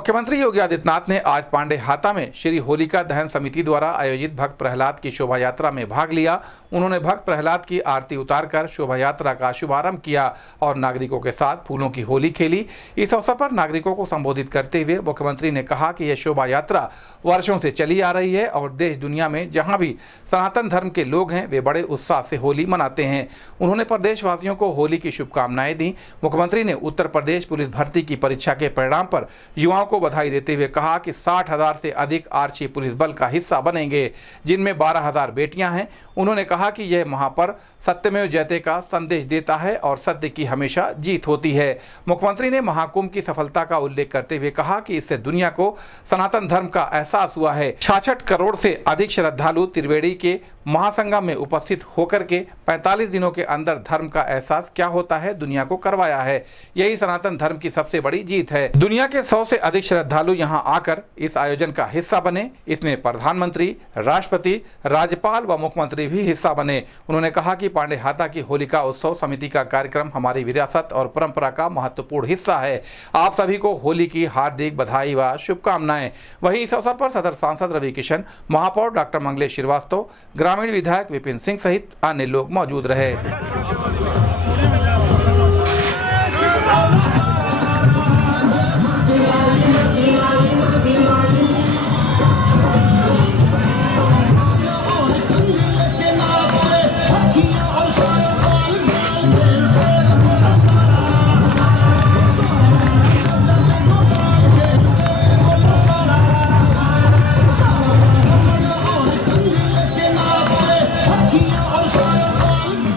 मुख्यमंत्री योगी आदित्यनाथ ने आज पांडेहाता में श्री होलिका दहन समिति द्वारा आयोजित भक्त प्रहलाद की शोभा यात्रा में भाग लिया। उन्होंने भक्त प्रहलाद की आरती उतारकर शोभा यात्रा का शुभारंभ किया और नागरिकों के साथ फूलों की होली खेली। इस अवसर पर नागरिकों को संबोधित करते हुए मुख्यमंत्री ने कहा कि यह शोभा यात्रा वर्षों से चली आ रही है और देश दुनिया में जहाँ भी सनातन धर्म के लोग हैं वे बड़े उत्साह से होली मनाते हैं। उन्होंने प्रदेशवासियों को होली की शुभकामनाएं दी। मुख्यमंत्री ने उत्तर प्रदेश पुलिस भर्ती की परीक्षा के परिणाम पर युवाओं को बधाई देते हुए कहा कि 60,000 से अधिक आरक्षी पुलिस बल का हिस्सा बनेंगे, जिनमें 12,000 बेटियां हैं। उन्होंने कहा कि यह महापर्व सत्यमेव जयते का संदेश देता है और सत्य की हमेशा जीत होती है। मुख्यमंत्री ने महाकुंभ की सफलता का उल्लेख करते हुए कहा कि इससे दुनिया को सनातन धर्म का एहसास हुआ है। 66 करोड़ से अधिक श्रद्धालु त्रिवेणी के महासंगम में उपस्थित होकर के 45 दिनों के अंदर धर्म का एहसास क्या होता है दुनिया को करवाया है। यही सनातन धर्म की सबसे बड़ी जीत है। दुनिया के 100 से अधिक श्रद्धालु यहां आकर इस आयोजन का हिस्सा बने। इसमें प्रधानमंत्री, राष्ट्रपति, राज्यपाल व मुख्यमंत्री भी हिस्सा बने। उन्होंने कहा कि पांडेहाता की होलिका उत्सव समिति का कार्यक्रम हमारी विरासत और परंपरा का महत्वपूर्ण हिस्सा है। आप सभी को होली की हार्दिक बधाई व शुभकामनाएं। वहीं इस अवसर पर सदर सांसद रवि किशन, महापौर डॉक्टर मंगलेश श्रीवास्तव, ग्रामीण विधायक विपिन सिंह सहित अन्य लोग मौजूद रहे।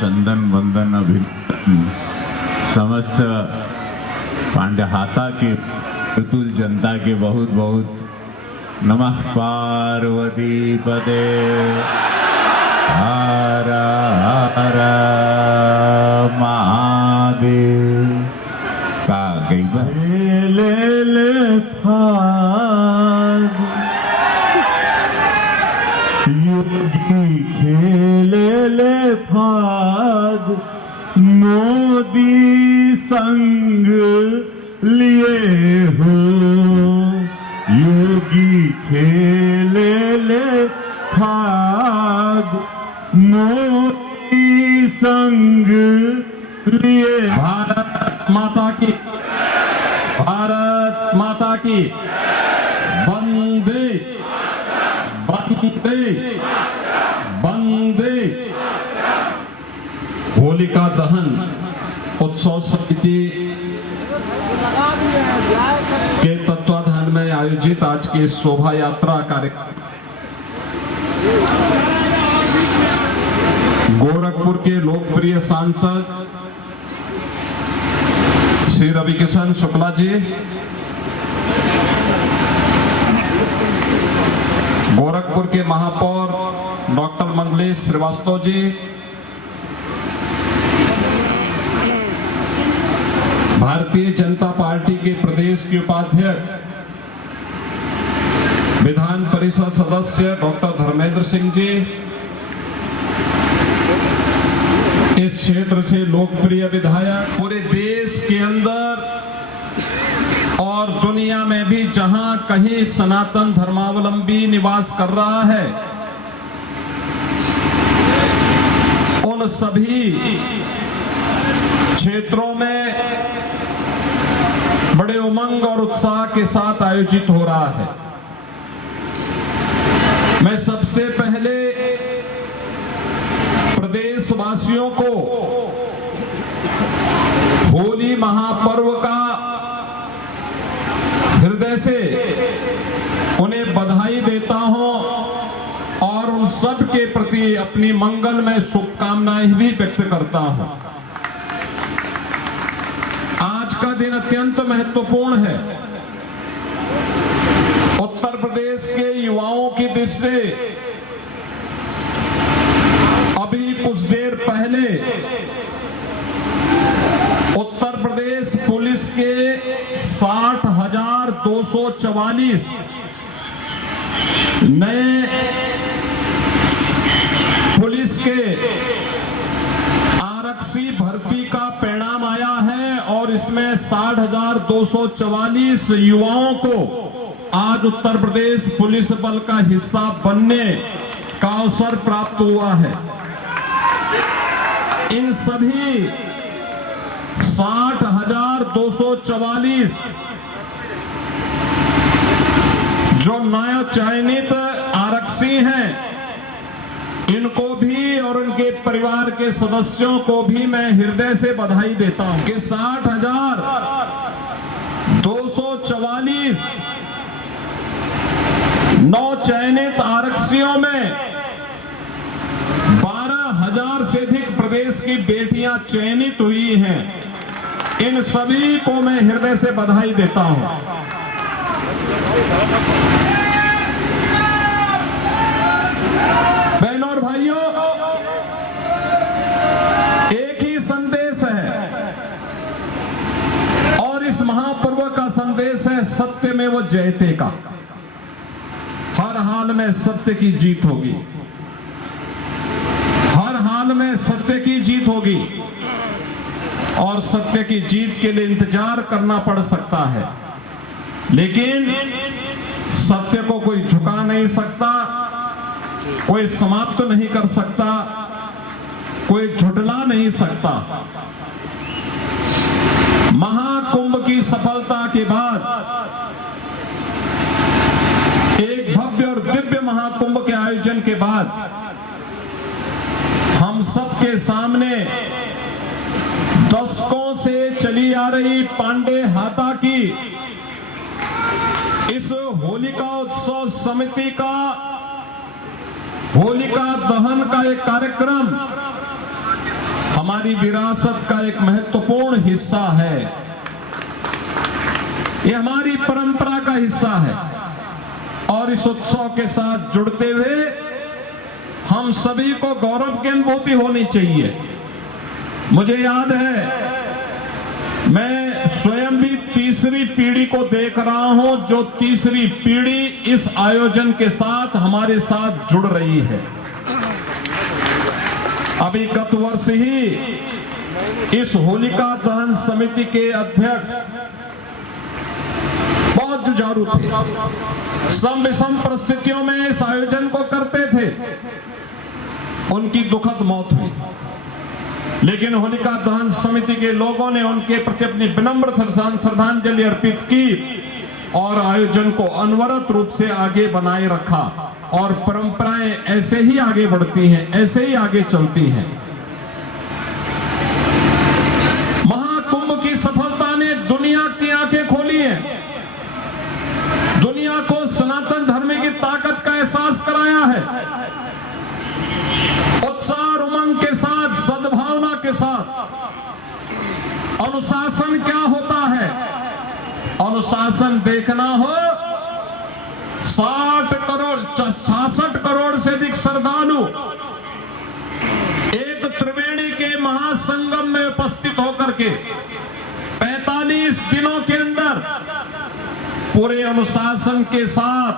चंदन वंदन अभिनंदन समस्त पांडेहाता के ऋतुल जनता के बहुत बहुत नमः। पार्वती पदे हर हर महादेव। का गई ले फाग योगी खेले ले फाग मोदी संग लिए हो। योगी खेले ले फाग मोदी संग लिए। भारत माता की, भारत माता की। वंदे वंदे वंदे। होलिका दहन उत्सव समिति के तत्वाधान में आयोजित आज के शोभा यात्रा कार्यक्रम गोरखपुर के लोकप्रिय सांसद श्री रवि किशन शुक्ला जी, गोरखपुर के महापौर डॉक्टर मंगलेश श्रीवास्तव जी, भारतीय जनता पार्टी के प्रदेश के उपाध्यक्ष विधान परिषद सदस्य डॉक्टर धर्मेंद्र सिंह जी, इस क्षेत्र से लोकप्रिय विधायक, पूरे देश के अंदर और दुनिया में भी जहां कहीं सनातन धर्मावलंबी निवास कर रहा है, उन सभी क्षेत्रों में बड़े उमंग और उत्साह के साथ आयोजित हो रहा है। मैं सबसे पहले प्रदेशवासियों को होली महापर्व का हृदय से उन्हें बधाई देता हूं और उन सब के प्रति अपनी मंगलमय शुभकामनाएं भी व्यक्त करता हूं। आज का दिन अत्यंत महत्वपूर्ण है। उत्तर प्रदेश के युवाओं की दृष्टि से अभी कुछ देर पहले उत्तर प्रदेश पुलिस के 60,244 नए पुलिस के आरक्षी भर्ती का परिणाम आया है और और इसमें 60,244 युवाओं को आज उत्तर प्रदेश पुलिस बल का हिस्सा बनने का अवसर प्राप्त हुआ है। इन सभी 60,244 जो नया चयनित आरक्षी हैं, इनको भी और उनके परिवार के सदस्यों को भी मैं हृदय से बधाई देता हूं कि 60,244 नौ चयनित आरक्षियों में 12,000 से अधिक प्रदेश की बेटियां चयनित हुई हैं। इन सभी को मैं हृदय से बधाई देता हूं। बहनों और भाइयों, एक ही संदेश है और इस महापर्व का संदेश है सत्यमेव जयते का। हर हाल में सत्य की जीत होगी, हर हाल में सत्य की जीत होगी और सत्य की जीत के लिए इंतजार करना पड़ सकता है, लेकिन सत्य को कोई झुका नहीं सकता, कोई समाप्त नहीं कर सकता, कोई झुठला नहीं सकता। महाकुंभ की सफलता के बाद, एक भव्य और दिव्य महाकुंभ के आयोजन के बाद, हम सबके सामने दशकों से चली आ रही पांडे हाता की इस होलिका उत्सव समिति का होलिका दहन का एक कार्यक्रम हमारी विरासत का एक महत्वपूर्ण हिस्सा है। ये हमारी परंपरा का हिस्सा है और इस उत्सव के साथ जुड़ते हुए हम सभी को गौरव की अनुभूति होनी चाहिए। मुझे याद है, मैं स्वयं भी तीसरी पीढ़ी को देख रहा हूं, जो तीसरी पीढ़ी इस आयोजन के साथ हमारे साथ जुड़ रही है। अभी गत वर्ष ही इस होलिका दहन समिति के अध्यक्ष बहुत जुझारू थे, सम विषम परिस्थितियों में इस आयोजन को करते थे। उनकी दुखद मौत हुई, लेकिन होलिका दहन समिति के लोगों ने उनके प्रति अपनी विनम्र श्रद्धांजलि अर्पित की और आयोजन को अनवरत रूप से आगे बनाए रखा और परंपराएं ऐसे ही आगे बढ़ती हैं, ऐसे ही आगे चलती हैं। महाकुंभ की सफलता ने दुनिया की आंखें खोली हैं, दुनिया को सनातन धर्म की ताकत का एहसास कराया है। उत्साह और उमंग के साथ, सद्भावना के साथ अनुशासन क्या होता है, अनुशासन देखना हो, 66 करोड़ से अधिक श्रद्धालु एक त्रिवेणी के महासंगम में उपस्थित होकर के 45 दिनों के अंदर पूरे अनुशासन के साथ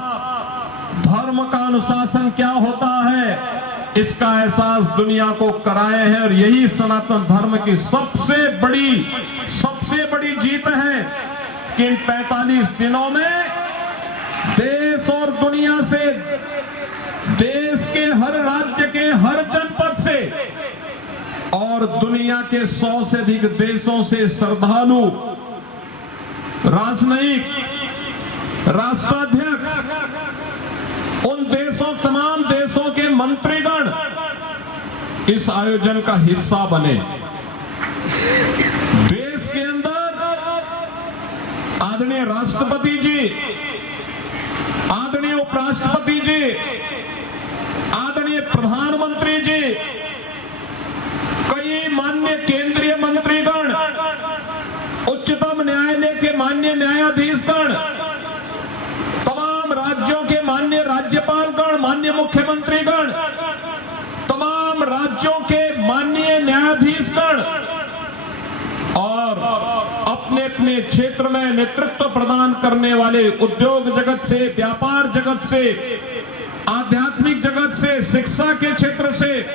धर्म का अनुशासन क्या होता है इसका एहसास दुनिया को कराए हैं। और यही सनातन धर्म की सबसे बड़ी जीत है कि इन 45 दिनों में देश और दुनिया से, देश के हर राज्य के हर जनपद से और दुनिया के 100 से अधिक देशों से श्रद्धालु, राजनयिक, राष्ट्राध्यक्ष, उन देशों, तमाम देशों के मंत्रीगण इस आयोजन का हिस्सा बने। देश के अंदर आदरणीय राष्ट्रपति जी, आदरणीय उपराष्ट्रपति जी, आदरणीय प्रधानमंत्री जी, कई माननीय केंद्रीय मंत्रीगण, उच्चतम न्यायालय के माननीय न्यायाधीशगण, तमाम राज्यों के माननीय राज्यपालगण, माननीय मुख्यमंत्रीगण, तमाम राज्यों के माननीय न्यायाधीशगण और अपने अपने क्षेत्र में नेतृत्व प्रदान करने वाले उद्योग जगत से, व्यापार जगत से, आध्यात्मिक जगत से, शिक्षा के क्षेत्र से,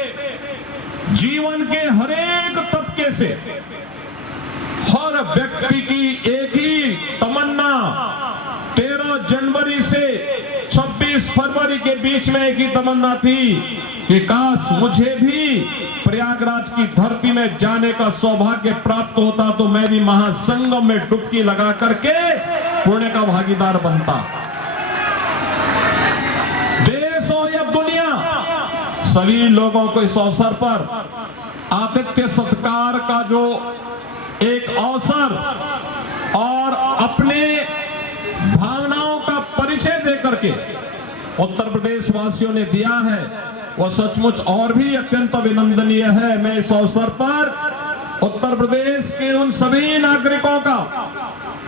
जीवन के हरेक तबके से, हर व्यक्ति की एक ही तमन्ना 13 जनवरी से 26 फरवरी के बीच में एक ही तमन्ना थी कि काश मुझे भी प्रयागराज की धरती में जाने का सौभाग्य प्राप्त होता तो मैं भी महासंगम में डुबकी लगा करके पुण्य का भागीदार बनता। देश हो या दुनिया, सभी लोगों को इस अवसर पर आतिथ्य सत्कार का जो एक अवसर और अपने भावनाओं का परिचय देकर के उत्तर प्रदेश वासियों ने दिया है, वह सचमुच और भी अत्यंत अभिनंदनीय है। मैं इस अवसर पर उत्तर प्रदेश के उन सभी नागरिकों का,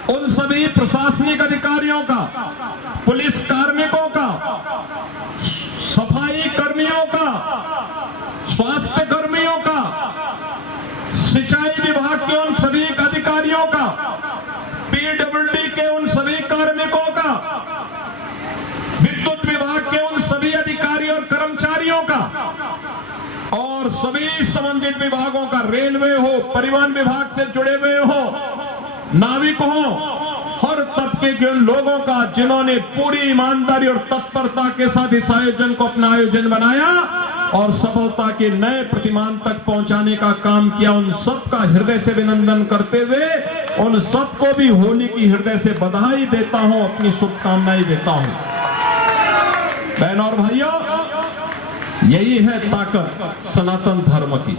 उन सभी प्रशासनिक अधिकारियों का, पुलिस कार्मिकों का, सफाई कर्मियों का, स्वास्थ्य कर्मियों का, सिंचाई विभाग के उन सभी अधिकारियों का, पीडब्ल्यूडी के उन सभी कार्मिकों का, विद्युत विभाग के उन सभी अधिकारियों और कर्मचारियों का और सभी संबंधित विभागों का, रेलवे हो, परिवहन विभाग से जुड़े हुए हो, नाविक हो, हर तबके के उन लोगों का जिन्होंने पूरी ईमानदारी और तत्परता के साथ इस आयोजन को अपना आयोजन बनाया और सफलता के नए प्रतिमान तक पहुंचाने का काम किया। उन सबका हृदय से अभिनंदन करते हुए उन सबको भी होली की हृदय से बधाई देता हूं, अपनी शुभकामनाएं देता हूं। बहनों और भाइयों, यही है ताकत सनातन धर्म की।